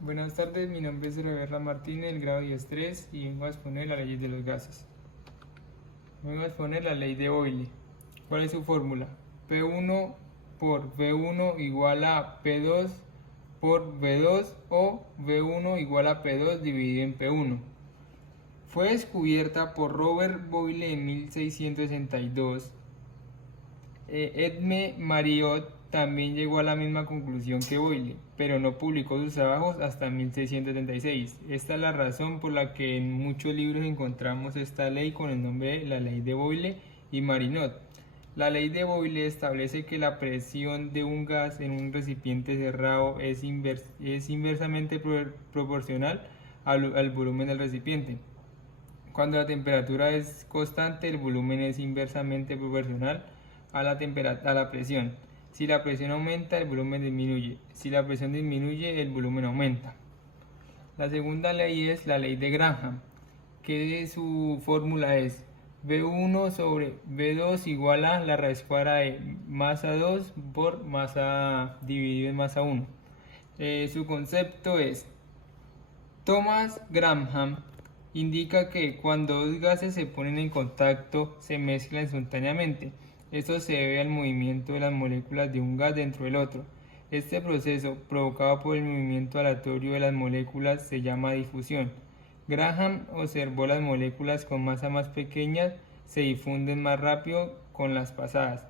Buenas tardes, mi nombre es Roberto Martínez, del grado 10.3 y vengo a exponer la ley de los gases. Vengo a exponer la ley de Boyle. ¿Cuál es su fórmula? P1 por V1 igual a P2 por V2 o V1 igual a P2 dividido en P1. Fue descubierta por Robert Boyle en 1662. Edme Marriott también llegó a la misma conclusión que Boyle, pero no publicó sus trabajos hasta 1676. Esta es la razón por la que en muchos libros encontramos esta ley con el nombre de la ley de Boyle y Marriott. La ley de Boyle establece que la presión de un gas en un recipiente cerrado es inversamente proporcional al volumen del recipiente. Cuando la temperatura es constante, el volumen es inversamente proporcional a la presión. Si la presión aumenta, el volumen disminuye. Si la presión disminuye, el volumen aumenta. La segunda ley es la ley de Graham, que su fórmula es V1 sobre V2 igual a la raíz cuadrada de masa 2 por masa dividido en masa 1. Su concepto es Thomas Graham indica que cuando dos gases se ponen en contacto se mezclan espontáneamente. Esto se debe al movimiento de las moléculas de un gas dentro del otro. Este proceso, provocado por el movimiento aleatorio de las moléculas, se llama difusión. Graham observó las moléculas con masa más pequeñas se difunden más rápido con las pasadas.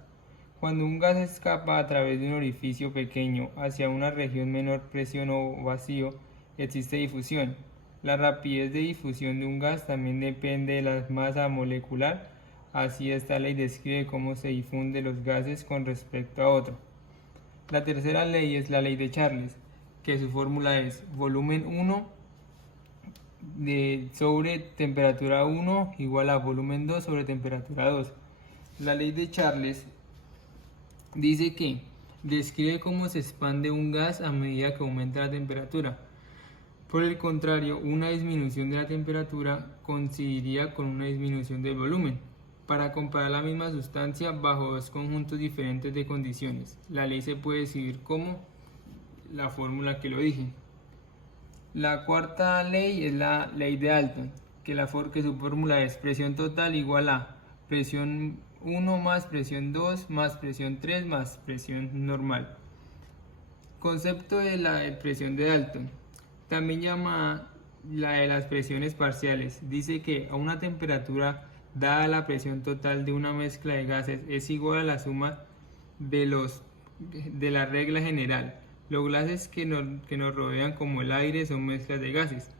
Cuando un gas escapa a través de un orificio pequeño hacia una región menor presión o vacío, existe difusión. La rapidez de difusión de un gas también depende de la masa molecular, así esta ley describe cómo se difunden los gases con respecto a otro. La tercera ley es la ley de Charles, que su fórmula es volumen 1 sobre temperatura 1 igual a volumen 2 sobre temperatura 2. La ley de Charles dice que describe cómo se expande un gas a medida que aumenta la temperatura. Por el contrario, una disminución de la temperatura coincidiría con una disminución del volumen. Para comparar la misma sustancia bajo dos conjuntos diferentes de condiciones, la ley se puede escribir como la fórmula que lo dije. La cuarta ley es la ley de Dalton, que su fórmula es presión total igual a presión 1 más presión 2 más presión 3 más presión normal. Concepto de la presión de Dalton, también llamada la de las presiones parciales, dice que a una temperatura dada la presión total de una mezcla de gases es igual a la suma de la regla general. Los gases que nos rodean como el aire son mezclas de gases.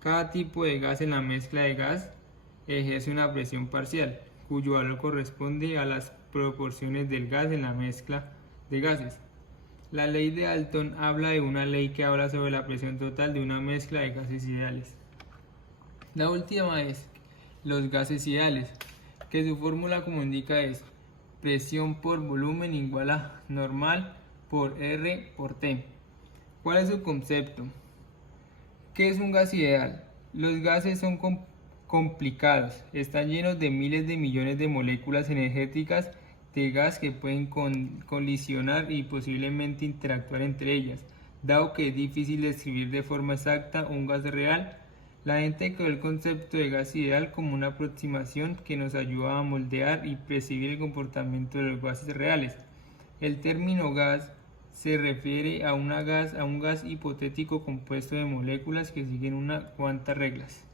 Cada tipo de gas en la mezcla de gas ejerce una presión parcial, cuyo valor corresponde a las proporciones del gas en la mezcla de gases. La ley de Dalton habla de una ley que habla sobre la presión total de una mezcla de gases ideales. La última es los gases ideales, que su fórmula como indica es presión por volumen igual a normal por R por T. ¿Cuál es su concepto? ¿Qué es un gas ideal? Los gases son complicados, están llenos de miles de millones de moléculas energéticas de gas que pueden colisionar y posiblemente interactuar entre ellas. Dado que es difícil describir de forma exacta un gas real, la gente creó el concepto de gas ideal como una aproximación que nos ayuda a moldear y percibir el comportamiento de los gases reales. El término gas se refiere a un gas hipotético compuesto de moléculas que siguen unas cuantas reglas.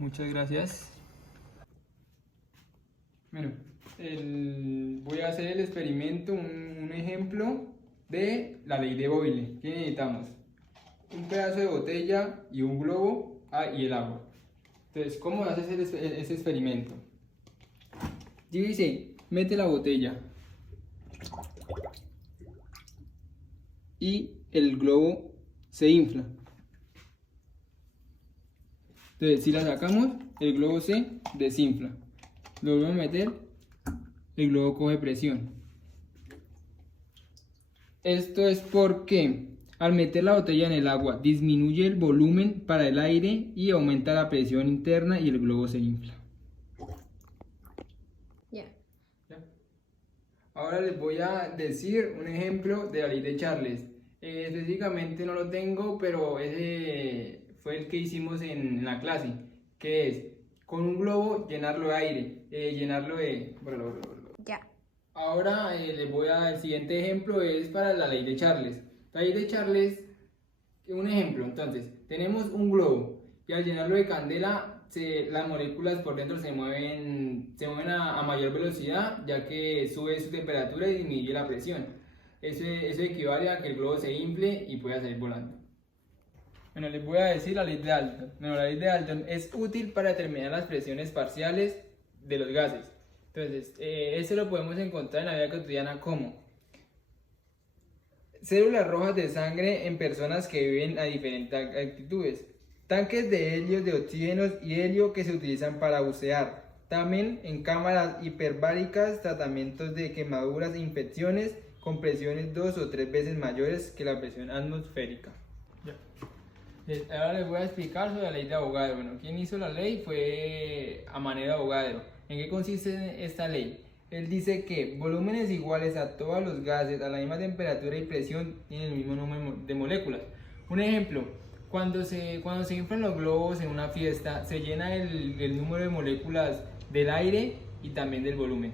Muchas gracias. Bueno, voy a hacer el experimento, un ejemplo de la ley de Boyle. ¿Qué necesitamos? Un pedazo de botella y un globo y el agua. Entonces, ¿cómo haces ese experimento? Dice, mete la botella y el globo se infla. Entonces, si la sacamos, el globo se desinfla. Lo volvemos a meter, el globo coge presión. Esto es porque al meter la botella en el agua disminuye el volumen para el aire y aumenta la presión interna y el globo se infla. Ya. Ahora les voy a decir un ejemplo de la ley de Charles. Específicamente no lo tengo, pero ese fue el que hicimos en la clase, que es con un globo llenarlo de aire, llenarlo de... Ya. Ahora les voy a dar el siguiente ejemplo, es para la ley de Charles. La ley de Charles, un ejemplo, entonces, tenemos un globo y al llenarlo de candela, las moléculas por dentro se mueven a mayor velocidad, ya que sube su temperatura y disminuye la presión. Eso equivale a que el globo se infle y pueda salir volando. Bueno, les voy a decir la ley de Dalton. Bueno, la ley de Dalton es útil para determinar las presiones parciales de los gases. Entonces, eso lo podemos encontrar en la vida cotidiana como células rojas de sangre en personas que viven a diferentes altitudes, tanques de helio, de oxígenos y helio que se utilizan para bucear, también en cámaras hiperbáricas, tratamientos de quemaduras e infecciones con presiones 2 o 3 veces mayores que la presión atmosférica. Ya. Ahora les voy a explicar sobre la ley de Avogadro. Bueno, quien hizo la ley fue Amaneo de Avogadro. ¿En qué consiste esta ley? Él dice que volúmenes iguales a todos los gases a la misma temperatura y presión tienen el mismo número de moléculas. Un ejemplo, cuando se inflan los globos en una fiesta, se llena el número de moléculas del aire y también del volumen.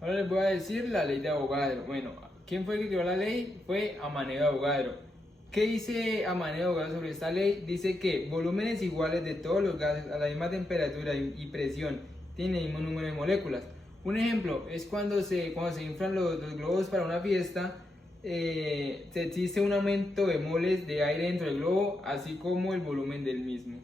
Ahora les voy a decir la ley de Avogadro. Bueno, ¿quién fue el que creó la ley? Fue Amaneo de Avogadro. ¿Qué dice Amaneo de Avogadro sobre esta ley? Dice que volúmenes iguales de todos los gases a la misma temperatura y presión tienen el mismo número de moléculas. Un ejemplo es cuando se inflan los globos para una fiesta, se existe un aumento de moles de aire dentro del globo, así como el volumen del mismo.